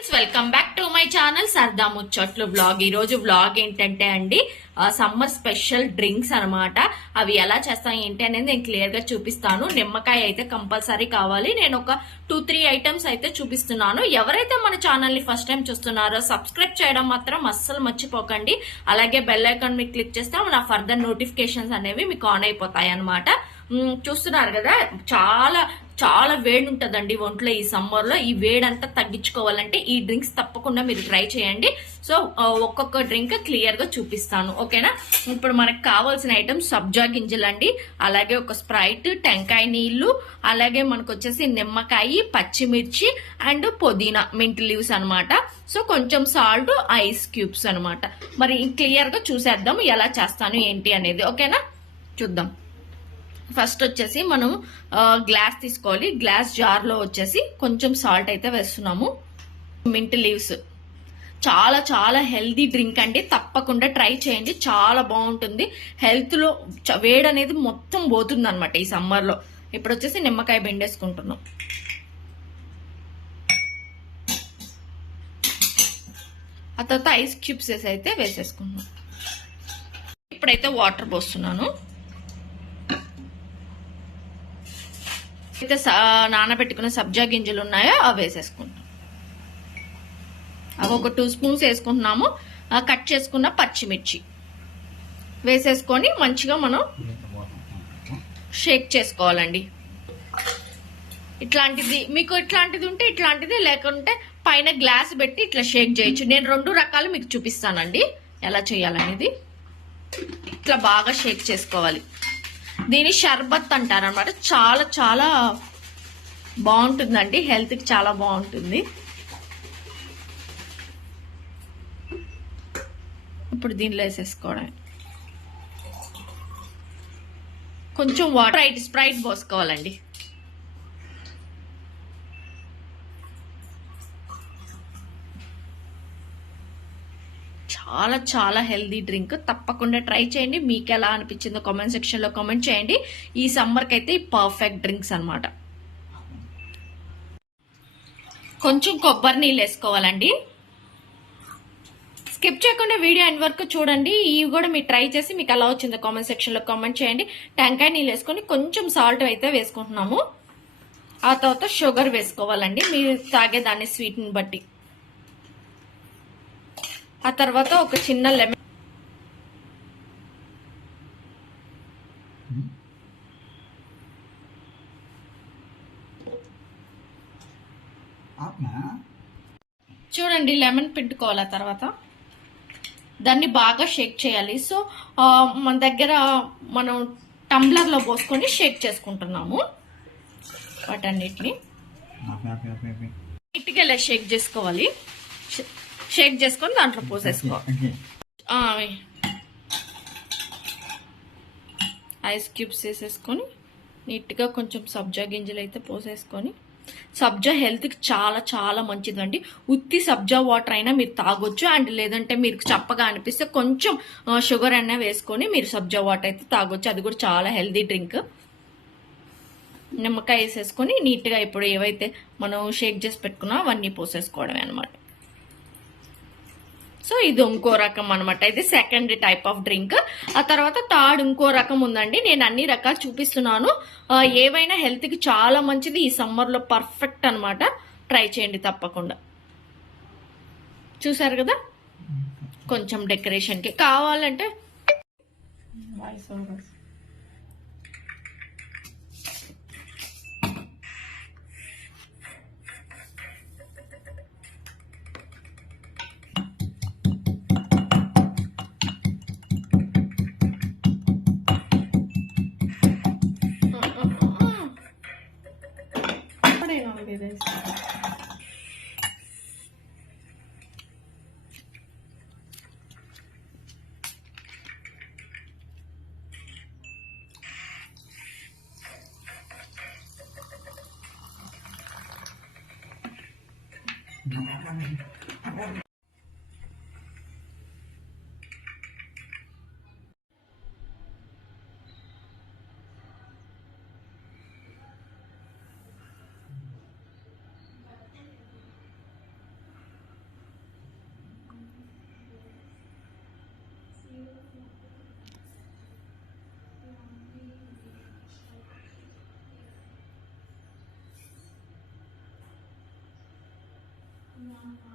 Friends welcome back to my channel సరదా ముచ్చట్లు blog ఈ రోజు బ్లాగ్ ఏంటంటే అండి సమ్మర్ స్పెషల్ డ్రింక్స్ అనమాట అవి ఎలా చేస్తాం ఏంటి అనేది నేను క్లియర్గా చూపిస్తాను. నిమ్మకాయ అయితే కంపల్సరీ కావాలి. నేను ఒక టూ త్రీ ఐటమ్స్ అయితే చూపిస్తున్నాను. ఎవరైతే మన ఛానల్ని ఫస్ట్ టైం చూస్తున్నారో సబ్స్క్రైబ్ చేయడం మాత్రం అస్సలు మర్చిపోకండి. అలాగే బెల్ ఐకాన్ మీకు క్లిక్ చేస్తే నా ఫర్దర్ నోటిఫికేషన్స్ అనేవి మీకు ఆన్ అయిపోతాయి అనమాట చూస్తున్నారు కదా చాలా చాలా వేడి ఉంటుందండి ఒంట్లో ఈ సమ్మర్లో. ఈ వేడంతా తగ్గించుకోవాలంటే ఈ డ్రింక్స్ తప్పకుండా మీరు ట్రై చేయండి. సో ఒక్కొక్క డ్రింక్ క్లియర్గా చూపిస్తాను. ఓకేనా? ఇప్పుడు మనకు కావాల్సిన ఐటమ్స్ సబ్జా గింజలండి. అలాగే ఒక స్ప్రైట్ టెంకాయ నీళ్ళు అలాగే మనకు వచ్చేసి నిమ్మకాయ పచ్చిమిర్చి అండ్ పుదీనా మింట్ లీవ్స్ అనమాట సో కొంచెం సాల్ట్ ఐస్ క్యూబ్స్ అనమాట మరి క్లియర్గా చూసేద్దాం ఎలా చేస్తాను ఏంటి అనేది. ఓకేనా? చూద్దాం. ఫస్ట్ వచ్చేసి మనం గ్లాస్ తీసుకోవాలి. గ్లాస్ జార్లో వచ్చేసి కొంచెం సాల్ట్ అయితే వేస్తున్నాము. Mint leaves. చాలా చాలా హెల్దీ డ్రింక్ అండి. తప్పకుండా ట్రై చేయండి. చాలా బాగుంటుంది. హెల్త్లో చ- వేడి అనేది మొత్తం పోతుంది అనమాట ఈ సమ్మర్లో ఇప్పుడు వచ్చేసి నిమ్మకాయ బెండేసుకుంటున్నాం ఆ తర్వాత ఐస్ క్యూబ్స్ అయితే వేసేసుకుంటున్నాం. ఇప్పుడైతే వాటర్ పోస్తున్నాను. అయితే నానబెట్టుకున్న సబ్జా గింజలు ఉన్నాయో అవి వేసేసుకుంటాం. అవి ఒక టూ స్పూన్స్ వేసుకుంటున్నాము. కట్ చేసుకున్న పచ్చిమిర్చి వేసేసుకొని మంచిగా మనం షేక్ చేసుకోవాలండి. ఇట్లాంటిది మీకు ఇట్లాంటిది ఉంటే ఇట్లాంటిది లేకుంటే పైన గ్లాస్ పెట్టి ఇట్లా షేక్ చేయొచ్చు. నేను రెండు రకాలు మీకు చూపిస్తానండి. ఎలా చేయాలనేది. ఇట్లా బాగా షేక్ చేసుకోవాలి. దీని షర్బత్ అంటారు అనమాట చాలా చాలా బాగుంటుందండి. హెల్త్కి చాలా బాగుంటుంది. ఇప్పుడు దీనిలో వేసేసుకోవడం. కొంచెం వాటర్ స్ప్రైట్ స్ప్రైట్ పోసుకోవాలండి. చాలా చాలా హెల్దీ డ్రింక్ తప్పకుండా ట్రై చేయండి. మీకు ఎలా అనిపించిందో కామెంట్ సెక్షన్లో కామెంట్ చేయండి. ఈ సమ్మర్కి అయితే పర్ఫెక్ట్ డ్రింక్స్ అన్నమాట. కొంచెం కొబ్బరి నీళ్ళు వేసుకోవాలండి. స్కిప్ చేయకుండా వీడియో ఎండ్ వరకు చూడండి. ఇవి కూడా మీరు ట్రై చేసి మీకు ఎలా వచ్చిందో కామెంట్ సెక్షన్లో కామెంట్ చేయండి. టెంకాయ నీళ్ళు వేసుకొని కొంచెం సాల్ట్ అయితే వేసుకుంటున్నాము. ఆ తర్వాత షుగర్ వేసుకోవాలండి. మీరు తాగే దాని బట్టి. ఆ తర్వాత ఒక చిన్న లెమన్ చూడండి లెమన్ పిండుకోవాలి ఆ తర్వాత? దాన్ని బాగా షేక్ చేయాలి. సో మన దగ్గర మనం టంబ్లర్లో పోసుకొని షేక్ చేసుకుంటున్నాము. వాటన్నిటిని. ఇలా షేక్ చేసుకోవాలి. షేక్ చేసుకొని దాంట్లో పోసేసుకోవాలి ఐస్ క్యూబ్స్ వేసేసుకొని నీట్గా కొంచెం సబ్జా గింజలు అయితే పోసేసుకొని. సబ్జా హెల్త్కి చాలా చాలా మంచిదండి. ఉత్తి సబ్జా వాటర్ అయినా మీరు తాగొచ్చు. అండ్ లేదంటే మీరు చప్పగా అనిపిస్తే కొంచెం షుగర్ అయినా వేసుకొని మీరు సబ్జా వాటర్ అయితే తాగొచ్చు. అది కూడా చాలా హెల్దీ డ్రింక్. నిమ్మకాయ వేసేసుకొని నీట్గా ఇప్పుడు ఏవైతే మనం షేక్ చేసి పెట్టుకున్నామో అవన్నీ పోసేసుకోవడమే అనమాట సో ఇది ఇంకో రకం అనమాట ఇది సెకండ్ టైప్ ఆఫ్ డ్రింక్ ఆ తర్వాత థర్డ్ ఇంకో రకం ఉందండి. నేను అన్ని రకాలు చూపిస్తున్నాను. ఏవైనా హెల్త్కి చాలా మంచిది. ఈ సమ్మర్లో పర్ఫెక్ట్ అన్నమాట. ట్రై చేయండి తప్పకుండా. చూసారు కదా? కొంచెం డెకరేషన్కి. కావాలంటే レイのおです。Amen.